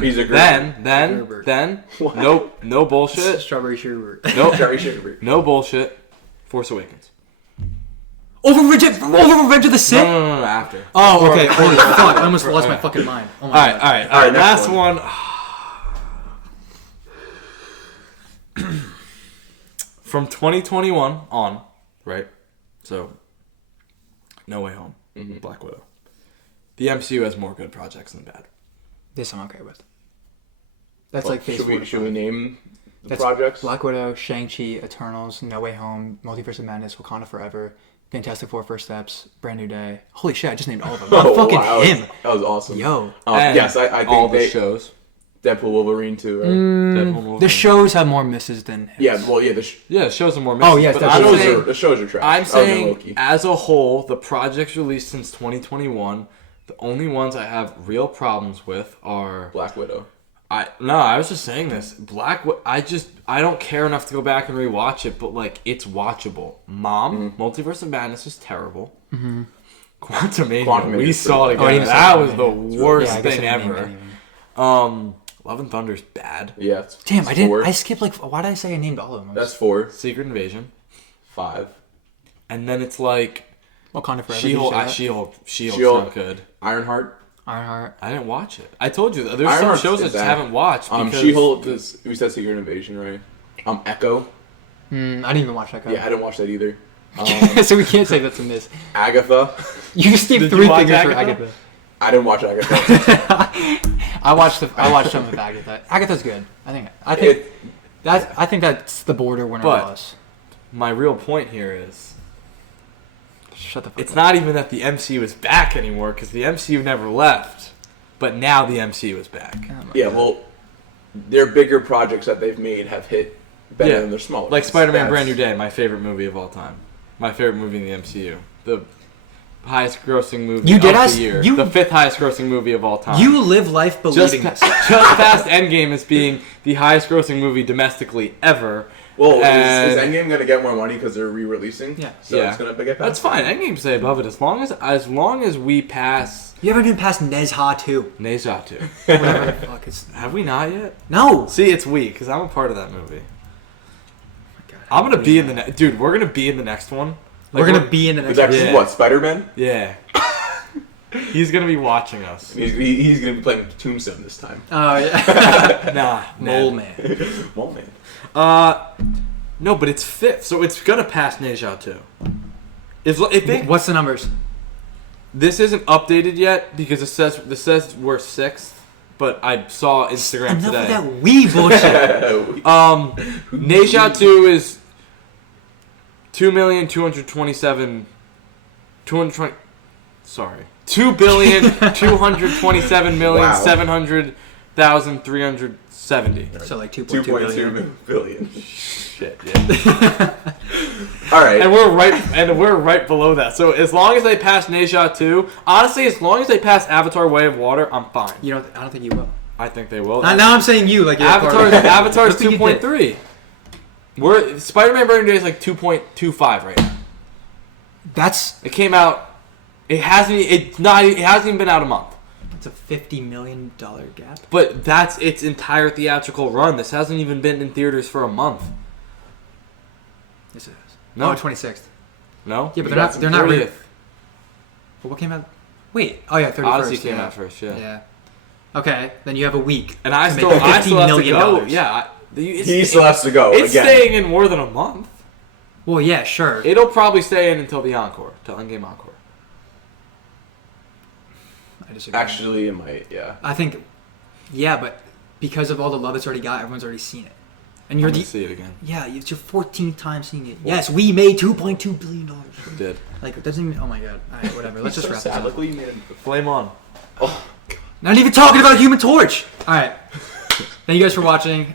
no bullshit. Strawberry Sherbet. No bullshit. Force Awakens. Over Revenge of the Sith? No, after. Oh, okay. Holy fuck! I almost lost my fucking mind. Oh my all right. Last one. From 2021 on, right? So, No Way Home, Black Widow. The MCU has more good projects than bad. This I'm okay with. That's like phase 4. Should we name the projects? Black Widow, Shang-Chi, Eternals, No Way Home, Multiverse of Madness, Wakanda Forever, Fantastic Four First Steps, Brand New Day. Holy shit, I just named all of them. I'm fucking him. That was awesome. Yo. Yes, I think all the shows. Deadpool, Wolverine too, right? Deadpool, Wolverine. The shows have more misses than hits. Yeah, well, yeah. The shows are more misses. Oh, yes, The shows are trash. I'm saying, as a whole, the projects released since 2021, the only ones I have real problems with are... Black Widow. I was just saying this. I don't care enough to go back and rewatch it, but like, it's watchable. Multiverse of Madness is terrible. Quantumania, we saw it again. That was the worst thing ever. Love and Thunder's bad. Yeah. Damn, I skipped like. Why did I say I named all of them? That's 4. Secret Invasion. 5. And then it's like Wakanda Forever. She-Hulk's not good. Ironheart. I didn't watch it. I told you there's some shows I just haven't watched. She-Hulk is. We said Secret Invasion, right? Echo. I didn't even watch Echo. Yeah, I didn't watch that either. So we can't say that's a miss. Agatha. You skipped 3 fingers for Agatha. I didn't watch Agatha. I watched some of Agatha. Agatha's good. I think that's the border winner loss. My real point here is, shut the fuck it's up. not even that the MCU is back anymore, because the MCU never left, but now the MCU is back. Yeah, well, their bigger projects that they've made have hit better than their smaller. Like Spider-Man: Brand New Day, my favorite movie of all time. My favorite movie in the MCU. The highest grossing movie of the year. The 5th highest grossing movie of all time. You live life believing this. Just past Endgame as being the highest grossing movie domestically ever. Well, is Endgame going to get more money because they're re-releasing? Yeah. So it's going to get past. That's fine. Endgame stay above it as long as we pass. You haven't even passed Nezha 2. Nezha 2. Whatever the fuck it's. Have we not yet? No. See, it's weak because I'm a part of that movie. I'm gonna be in the dude. We're gonna be in the next one. We're gonna be in the next. It's actually Yeah. what, Spider-Man? Yeah. He's gonna be watching us. He's gonna be playing Tombstone this time. Oh yeah. Nah, Mole man. Well, man. No, but it's 5th, so it's gonna pass Neja too. If they, What's the numbers? this isn't updated yet because it says we're 6th, but I saw Instagram Enough today. of that wee bullshit. Neja 2 is 2,227,220. Sorry, 2,227,700,370. So like 2.2 billion. 2.2 billion. Shit, yeah. All right. And we're right below that. So as long as they pass Neja 2, honestly, as long as they pass Avatar: Way of Water, I'm fine. I don't think you will. I think they will. Now I'm saying you like you're Avatar's Look what you did. 2.3. We're Spider-Man Burning Day is like 2.25 right now. It came out. It hasn't even been out a month. It's a $50 million gap. But that's its entire theatrical run. This hasn't even been in theaters for a month. Yes, it is. No. Oh, 26th. No? Yeah, but they're not. 30th. But what came out? Wait. Oh yeah, 31st. Odyssey came out first. Yeah. Okay, then you have a week. And I to still make have to $50 go. million. Yeah. He still has to go. It's again. staying in more than a month. Well, yeah, sure. It'll probably stay in until the encore, till Endgame encore. I disagree. Actually, it might. Yeah. I think, yeah, but because of all the love it's already got, everyone's already seen it. And you're I'm gonna see it again. Yeah, it's your 14th time seeing it. Yes, we made $2.2 billion. We did. Like, it doesn't even. Oh my god. All right, whatever. Let's just wrap this sad. up. Look what you made. Flame on. Oh. Not even talking about Human Torch. All right. Thank you guys for watching.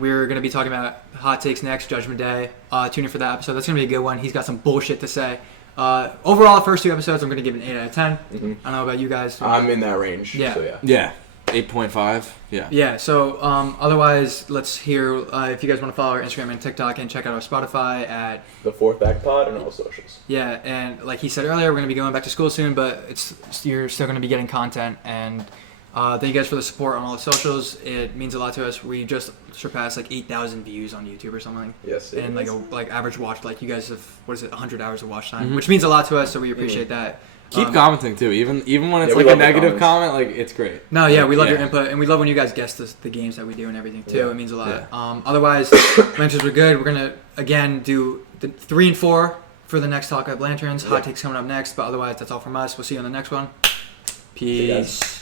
We're gonna be talking about hot takes next, Judgment Day. Tune in for that episode. That's gonna be a good one. He's got some bullshit to say. Overall, the first 2 episodes, I'm gonna give it an 8 out of 10. Mm-hmm. I don't know about you guys. I'm in that range. Yeah. So yeah. Yeah. 8.5. Yeah. Yeah, so otherwise, let's hear if you guys want to follow our Instagram and TikTok and check out our Spotify at The Fourth Back Pod and all socials. yeah, and like he said earlier, we're gonna be going back to school soon, but you're still gonna be getting content. And thank you guys for the support on all the socials. It means a lot to us. We just surpassed like 8,000 views on YouTube or something. Yes. And like average watch, like you guys have 100 hours of watch time, which means a lot to us. So we appreciate that. Keep commenting too, even when it's we like a love the negative comments. comment, like it's great. No, yeah, we love your Yeah. input, and we love when you guys guess the games that we do and everything too. Yeah. It means a lot. Yeah. Otherwise, mentions were good. We're gonna again do the 3 and 4 for the next Talk Up Lanterns. Hot takes coming up next, but otherwise, that's all from us. We'll see you on the next one. See you guys. Peace.